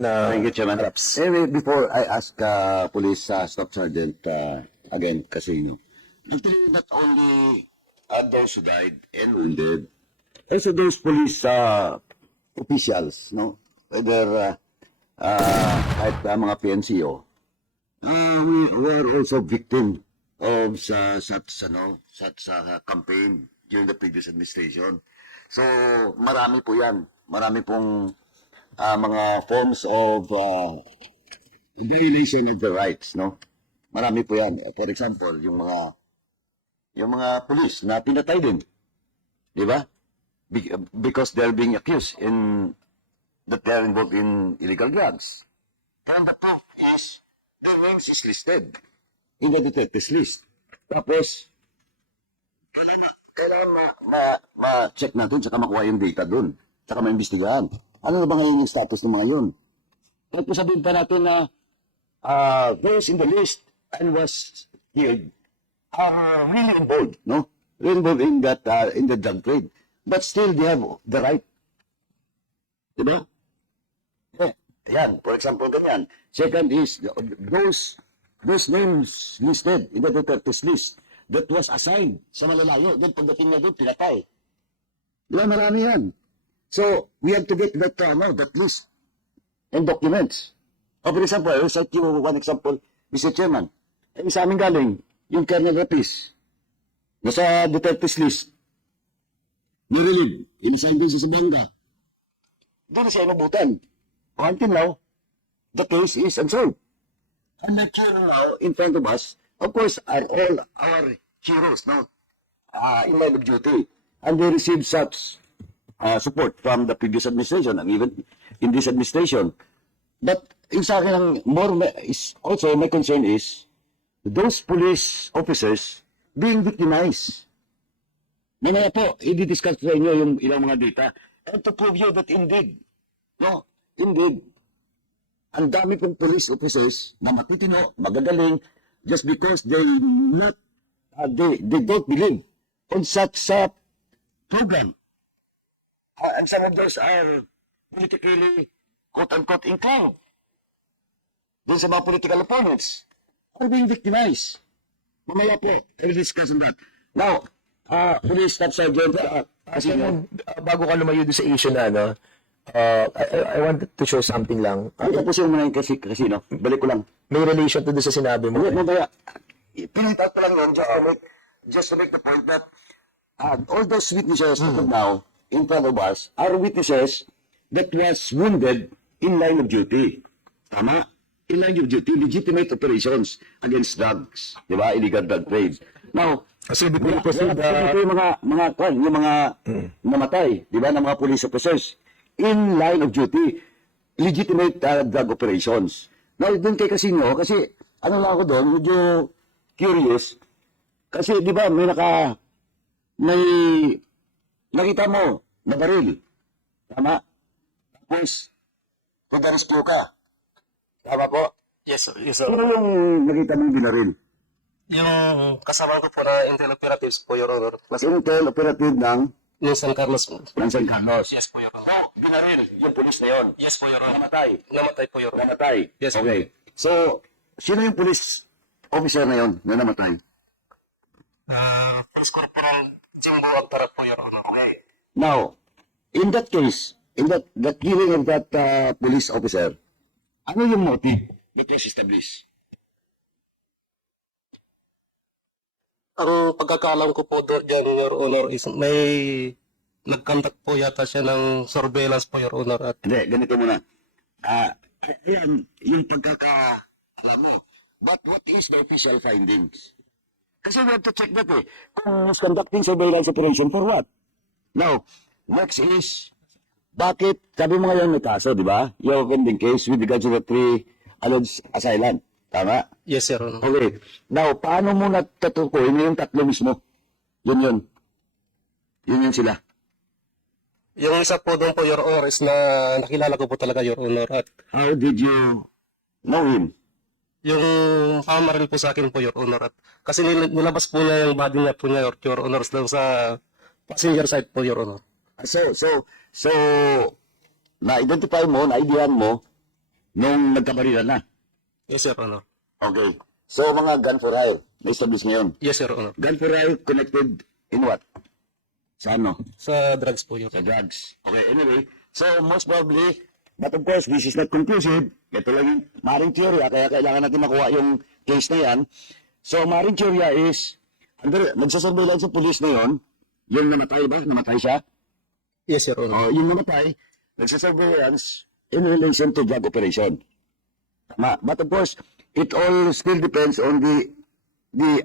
na Thank you, Chairman. collapse. Anyway, before I ask Police Staff Sergeant again, Casino, actually not only those who died and wounded, also those police officials, no? Whether kahit mga PNCO, we were also victim of such campaign during the previous administration. So, marami po yan. Marami pong mga forms of violation of the rights, no? Marami po yan. For example, yung mga police na pinatay din. Di ba? Because they're being accused that they're involved in illegal drugs. And the proof is, their names is listed in the detectives list. Tapos, kailangan ma-check natin, tsaka makuha yung data dun, tsaka ma-imbestigahan. Ano na ba ngayon yung status ng mga yun? At kung sabihin pa natin na those in the list and was killed are really involved, no? Really involved in that, in the drug trade. But still, they have the right. Diba? Yan, for example, ganyan. Second is, those names listed in the detectives list that was assigned sa malalayo. Then pagdating na doon, pinatay. Diba, marami yan. So, we have to get that list and documents. For example, I will cite you one example, Mr. Chairman. Sa amin galing, yung Colonel Rapis, nasa detectives list, narilig, inassign din sa Sabanga. Doon na siya inubutan. Until now, the case is unsolved. And the hero now, in front of us, of course, are all our heroes now, in line of duty. And they received such support from the previous administration and even in this administration. But yung sa akin, ang is also my concern is those police officers being victimized. Mamaya po, i-discuss sa inyo yung ilang mga data. And to prove you that indeed, ang dami pong police officers na matitino, magagaling, just because they don't believe on such program. And some of those are politically, quote-unquote, inclined. Then sa mga political opponents, are being victimized. Mamaya po, we'll discuss on that. Now, Police Staff Sergeant, Kasi bago ka lumayo doon sa issue na, I wanted to show something lang. tapusin mo na yung kasi, no? Balik ko lang. May relation to doon sa sinabi mo. Mamaya, pinunta ko lang yun, just to make the point that all those witnesses now, in front of us, are witnesses that was wounded in line of duty. Tama? In line of duty, legitimate operations against drugs. Di ba? Illegal drug trade. Now, Kasi di ko yung mga namatay, di ba, ng mga police officers in line of duty, legitimate drug operations. Now, doon kay Casino, kasi ano lang ako doon, medyo curious, kasi di ba, may nakita mo na baril. Tama? Tapos, pag-rescue ka. Tama po? Yes, sir. Ano yung nakita mong binaril? Yung kasama ko po na Intel Operatives po, Your Honor. Mas intel operative ng Yung San Carlos po. San Carlos. Yes po, Your Honor. So, binaril yung police na yun. Yes po, Your Honor. Namatay. Namatay po, Your Honor. Namatay. Yes, Okay. So, sino yung police officer na yun na namatay? Police Corporal Jimbo Agtarap po, Your Honor. Okay. Now, in that case, in the killing of that police officer, ano yung motive that was established? Ang pagkakalam ko po dyan, Your Honor, is may nag-conduct po yata siya ng surveillance po, Your Honor. At Hindi, ganito muna. Yan, yung pagkakaalam mo. But what is the official findings? Kasi we have to check that eh. Kung was conducting surveillance operation for what? Now, next is, bakit, sabi mo ngayon may kaso, di ba? Yung pending case with regard to the 3 alleged assailant. Tama? yes, Your Honor. Okay. Now, paano mo natutukoy na yung tatlo mismo? Yun. Yun sila. Yung isa po doon po, Your Honor, is na nakilala ko po talaga, Your Honor. At How did you know him? yung pamaril po sa akin po, Your Honor. At kasi nilabas po niya yung body niya po niya, Your Honor, lang sa passenger side po, Your Honor. So, na-identify mo, na-idean mo, nung nagkabarilan na. Yes, Your Honor. Okay. So, mga gun for hire, na-establish ngayon. Yes, Your Honor. Gun for hire connected in what? Sa ano? Sa drugs po, Your Sa Honor. drugs. Okay, anyway. So, most probably, but of course, this is not conclusive. Ito lang yung maring teorya, kaya kailangan natin makuha yung case na yan. So, maring teorya is, nagsasurveillance sa police na yon, yung namatay ba? Namatay siya? Yes, Your Honor. Yung namatay, nagsasurveillance in relation to drug operation. Tama. But of course, it all still depends on the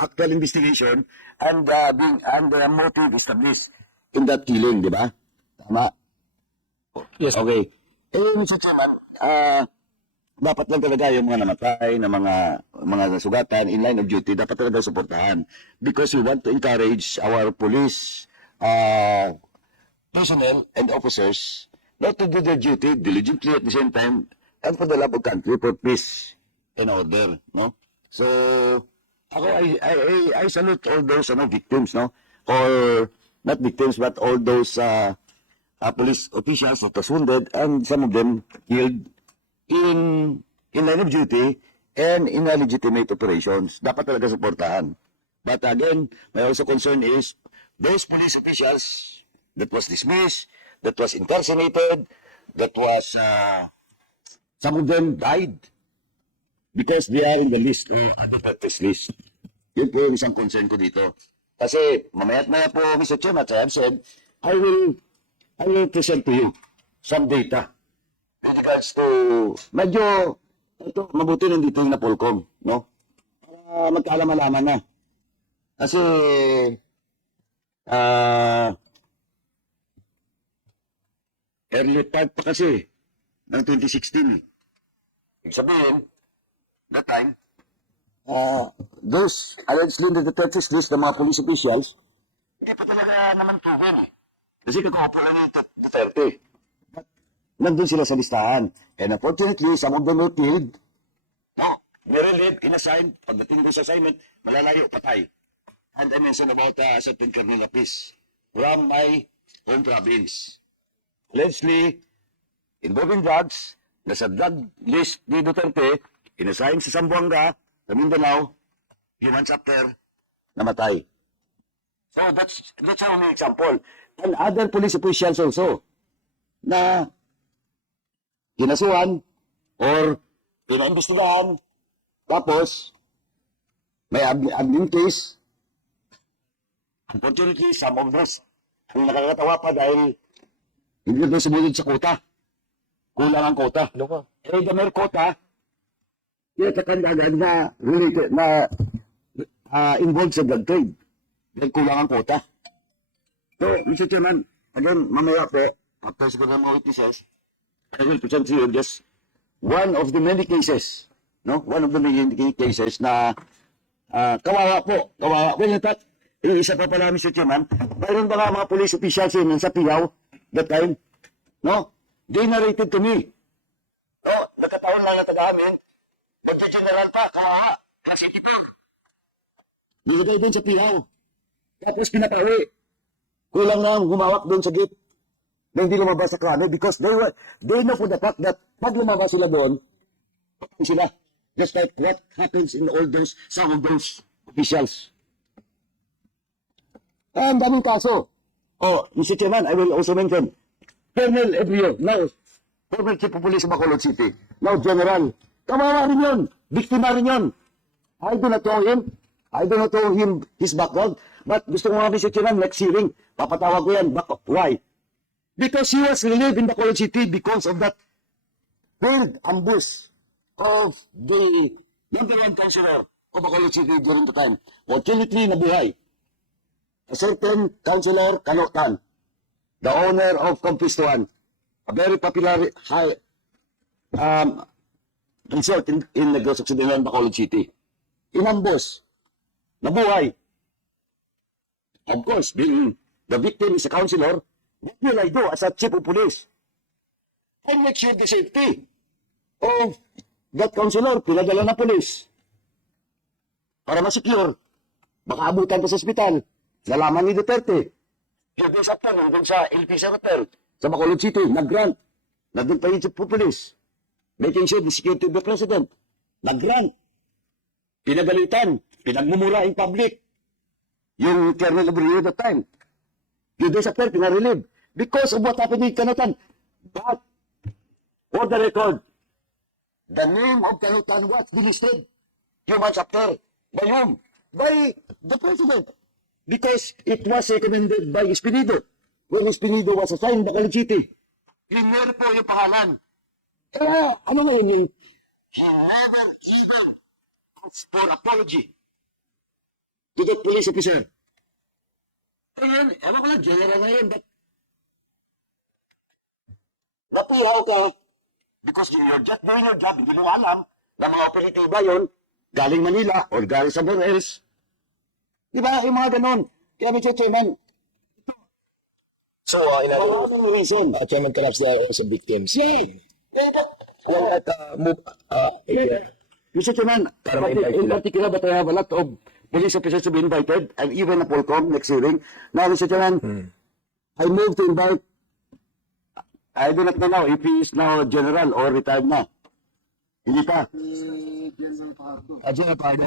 actual investigation and the motive established in that killing, di ba? Tama. Yes, Okay. Mr. Chairman, dapat lang talaga yung mga namatay na mga nasugatan in line of duty, dapat talaga suportahan. Because we want to encourage our police personnel and officers not to do their duty diligently at the same time and for the love of country, for peace and order, no? So, ako, I salute all those victims, no? Or, not victims, but all those police officials that was wounded and some of them killed in line of duty and in legitimate operations. Dapat talaga suportahan. But again, my also concern is those police officials that was dismissed, that was incarcerated, that was some of them died because they are in the list, advertised list. Yun po yung isang concern ko dito. Kasi mamaya't maya po, Mr. Chairman, as I have said, I will present to you some data with regards to, medyo, ito, mabuti nandito yung Napolcom, no? Para magkaalam-alaman na. Kasi, early part pa kasi ng 2016. Ibig sabihin, that time, those allegedly in the detention list ng mga police officials, hindi pa talaga naman proven eh. Kasi kakaupo lang yung Duterte. But, nandun sila sa listahan. And unfortunately, some of them were killed. No, they relieved, inassigned. Pagdating doon sa assignment, malalayo, patay. And I mentioned about certain Colonel Lapis from my home province. Allegedly, involving drugs, nasa drug list ni Duterte, inassign sa Zamboanga, sa Mindanao, few months after, namatay. So that's only example. And other police officials also, na kinasuhan or pinaimbestigahan, tapos may admin case. Unfortunately, some of those, ang nakakatawa pa dahil hindi na sumunod sa quota. Kulang ang quota. Ano ba? Eh, the mere quota, tinatakan agad na related na involved sa drug trade. Dahil kulang ang quota. So, Mr. Chairman, again, mamaya po, after siguro ng mga witnesses, I will present to you just one of the many cases, no? One of the many cases na kawawa po. Kawawa. Well, in fact, isa pa pala, Mr. Chairman, mayroon ba mga police officials yun sa Piyaw that time? No? They narrated to me. No, nagkataon lang na taga-amin. Magka-general pa, kawawa. Kasi ito. Nilagay din sa Piyaw. Tapos pinapawi. Kulang na humawak doon sa gate na hindi lumabas sa krano because they know for the fact that pag lumabas sila doon, patay sila. Just like what happens in all those, some of those officials. Ang daming kaso. Oh, Mr. Chairman, I will also mention, Colonel Ebrio, now, former Chief of Police of Bacolod City, now General. Kawawa rin yun. Biktima rin yun. I do not know him. I do not know him, his background. But gusto ko mga Mr. Chairman, next hearing, papatawag ko yan. Why? Because he was relieved in Bacolod City because of that failed ambush of the number one councilor of Bacolod City during the time. Fortunately, nabuhay. A certain councilor, Kalotan, the owner of Compistuan, a very popular high resort in Negros Occidental, Bacolod City. Inambush. Nabuhay. Of course, being the victim is a councilor, what will I do as a chief of police? I make sure the safety of that councilor, pinadala na police. Para ma-secure. Baka abutan pa sa ospital. Nalaman ni Duterte. Yung sa po, nandun sa LPC Hotel, sa Bacolod City, nag-grant. Nandun pa yung chief of police. making sure the security of the president. Nag-rant. Pinagalitan. Pinagmumura in public. Yung Colonel Abreu at the time. Few days after, pinarelieve. Because of what happened in Canutan. But, for the record, the name of Canutan was delisted few months after. By whom? By the president. Because it was recommended by Espinido. When Espinido was assigned Bacolod City. Clear po yung pangalan. Kaya, ano ngayon yung he never even asked for apology to the police officer. Ngayon, ewan ko lang, general ngayon, but napihaw ka because you're just doing your job, hindi mo alam na mga operatiba yun, galing Manila or galing somewhere else. Di ba? Yung mga ganon. Kaya Mr. Chairman, So, in other ano yung reason? Chairman Caraps, they are also victims. Yeah. Yeah. Mr. Chairman, Para ma-invite in sila. particular, but I have a lot of police officers to be invited, and even a Polcom next hearing. Now, Mr. Chairman, I move to invite, I do not know now if he is now general or retired na. Hindi pa. General Pardo.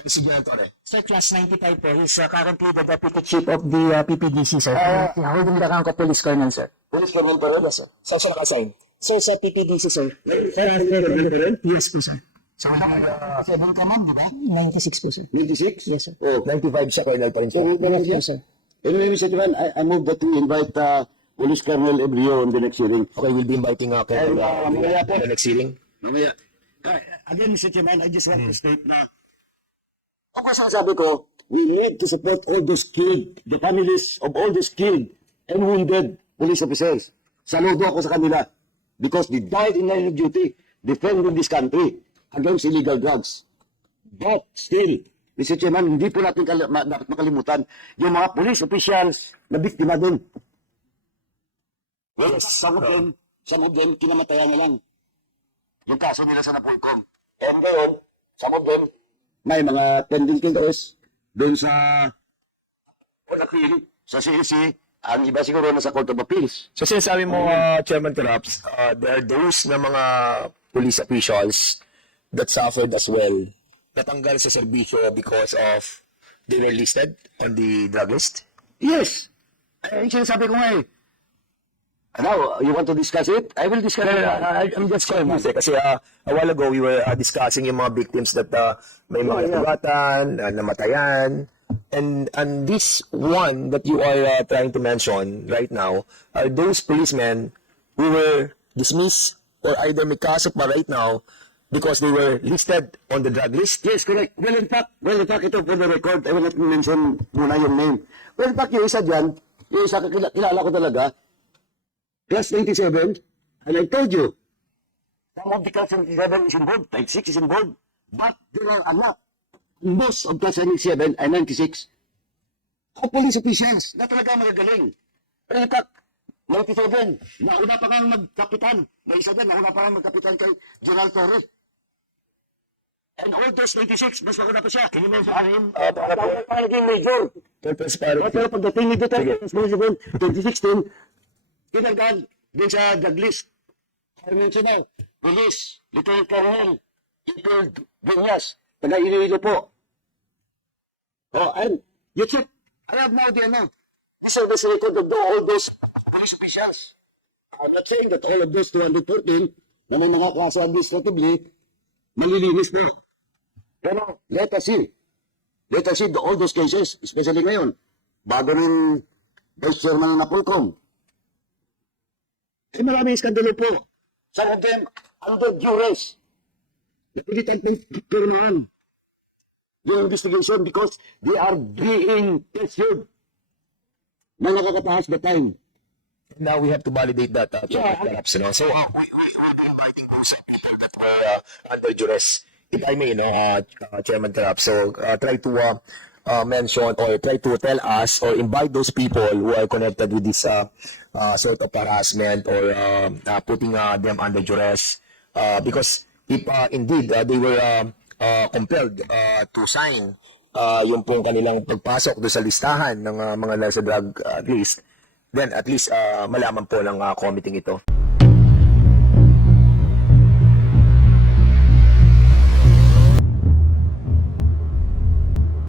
Si General Torre. Sir, class 95 po. He's currently the deputy chief of the PPDC, sir. Holding the rank of police colonel, sir. Police colonel pa rin? Yes, sir. Saan siya naka-assign? Sir, sa PPDC, sir. Yes po, sir. So, 7 ka man, di ba? 96 po, sir. 26? Yes, sir. Oh. 95 siya, Colonel pa rin siya. Yes, sir. Anyway, Mr. Chairman, I move that we invite Police Colonel Ebrio on the next hearing. Okay, we'll be inviting Colonel mamaya po. the next hearing. Mamaya. Again, Mr. Chairman, I just want to state na ako sinasabi ko, we need to support all those killed, the families of all those killed and wounded police officers. Saludo ako sa kanila because they died in line of duty defending this country against illegal drugs. But still, Mr. Chairman, hindi po natin dapat makalimutan yung mga police officials na biktima din. Well, some of them, kinamatayan na lang. Yung kaso nila sa Napolcom. And ngayon, some of them, may mga pending cases doon sa appeal, sa CEC, ang iba siguro na sa Court of Appeals. So, sinasabi mo, Chairman Caraps, there are those na mga police officials that suffered as well, natanggal sa serbisyo because of they were listed on the drug list? Yes! Ay, sinasabi ko nga eh. Now, you want to discuss it? I will discuss it. I'm just curious kasi a while ago we were discussing yung mga victims that may mga natugatan, namatayan, and this one that you are trying to mention right now are those policemen who were dismissed or either may kaso pa right now because they were listed on the drug list. Yes, correct. Well, in fact, ito for the record, I will not mention muna yung name. Well, in fact, yung isa dyan, yung isa kilala ko talaga, Class 97, and I told you, some of the Class 97 is involved, type 6 is involved, but there are a lot. Most of Class 97 and 96 are police officials na talaga magagaling. Pero in fact, 97, nauna pa kang magkapitan. May isa din, nauna pa kang magkapitan kay General Torre. And all those 96, mas maganda pa siya. Can you mention him? Bakit pa naging major? Pero pagdating ni Duterte, 2016, kinagdan din sa drug list. I mention now, Police, Lieutenant Colonel, Ipil Vinyas, taga Iloilo po. Oh, and you check, I have now the amount. This is the record of all those police officials. I'm not saying that all of those 214 na may mga klase administratively, malilinis po. Pero let us see. Let us see all those cases, especially ngayon. Bago rin Vice Chairman ng Napolcom. Eh, maraming iskandalo po. Some of them under duress. Napilitan pong pirmahan yung investigation because they are being pressured na nakakataas the time. Now we have to validate that, Chairman Caraps. You know? So, we will be inviting those people that were under duress, if I may, Chairman Caraps. So, try to mention or try to tell us or invite those people who are connected with this sort of harassment or putting them under duress. Because if indeed they were compelled to sign yung pong kanilang pagpasok doon sa listahan ng mga nasa drug list, then at least malaman po ng committee ito.